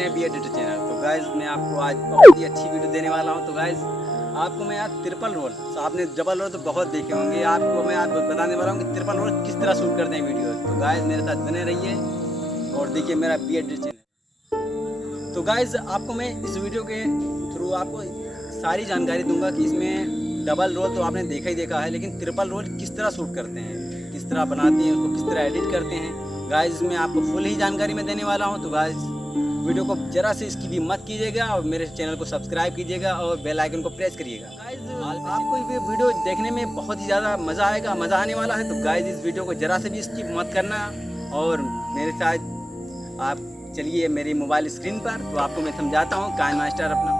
रहे हैं B Ed channel. तो गाइज मैं आपको आज बहुत ही अच्छी वीडियो देने वाला हूं। तो गाइज आपको मैं आज ट्रिपल रोल, तो आपने डबल रोल तो बहुत देखे होंगे, आपको मैं आज बताने वाला हूं कि ट्रिपल रोल किस तरह शूट करते हैं वीडियो। तो गाइज मेरे साथ बने रहिए और देखिए मेरा बी.एड चैनल। तो गाइज आपको मैं इस वीडियो के थ्रू आपको सारी जानकारी दूंगा कि इसमें डबल रोल तो आपने देखा ही देखा है, लेकिन ट्रिपल रोल किस तरह शूट करते हैं, किस तरह बनाते हैं, उसको किस तरह एडिट करते हैं। गाइज इसमें आपको फुल ही जानकारी मैं देने वाला हूं। तो गाइज वीडियो को जरा से इसकी भी मत कीजिएगा और मेरे चैनल को सब्सक्राइब कीजिएगा और बेल आइकन को प्रेस करिएगा। गाइज आपको ये वीडियो देखने में बहुत ही ज़्यादा मज़ा आएगा, मज़ा आने वाला है। तो गाइज इस वीडियो को जरा से भी स्किप मत करना और मेरे साथ आप चलिए मेरी मोबाइल स्क्रीन पर, तो आपको मैं समझाता हूँ काइनमास्टर अपना।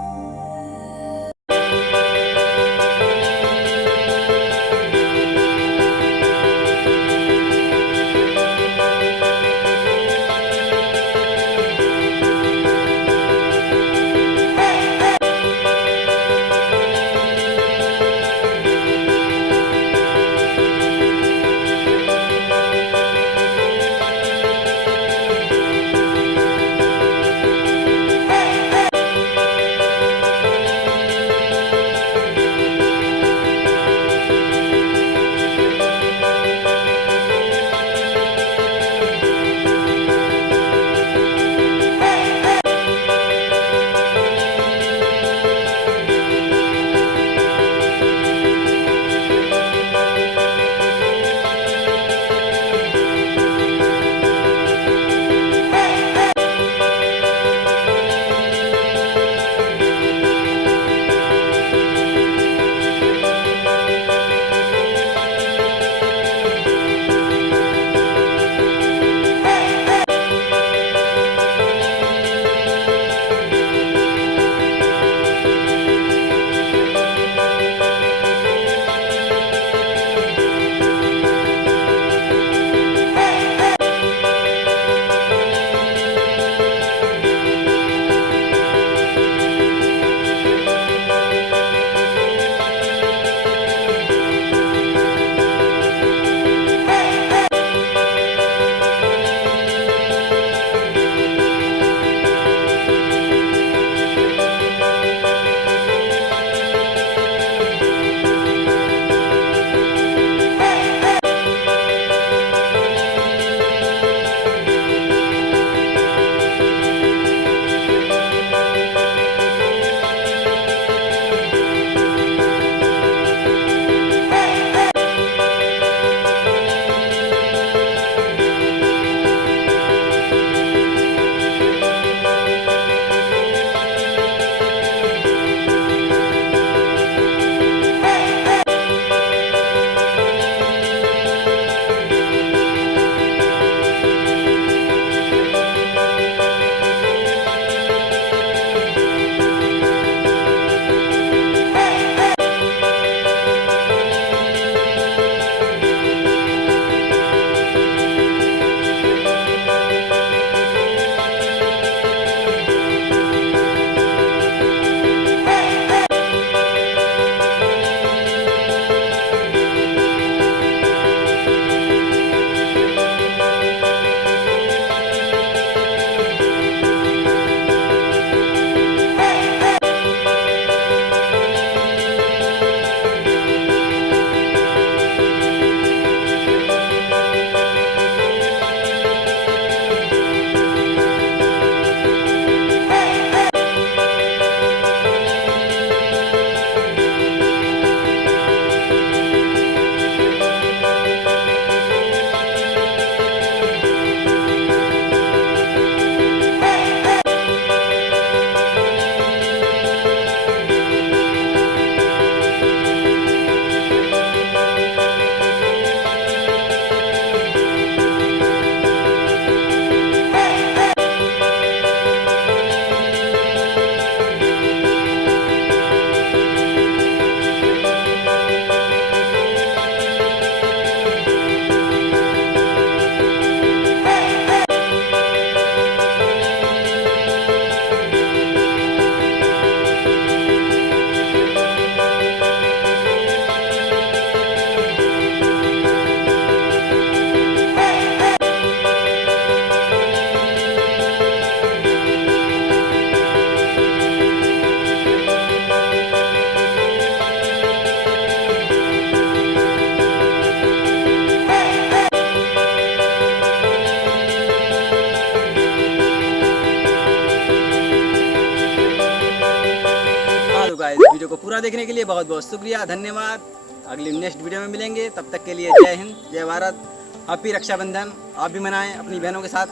को पूरा देखने के लिए बहुत बहुत शुक्रिया, धन्यवाद। अगली नेक्स्ट वीडियो में मिलेंगे, तब तक के लिए जय हिंद, जय भारत। हैप्पी रक्षाबंधन। आप भी मनाएं अपनी बहनों के साथ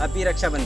हैप्पी रक्षाबंधन।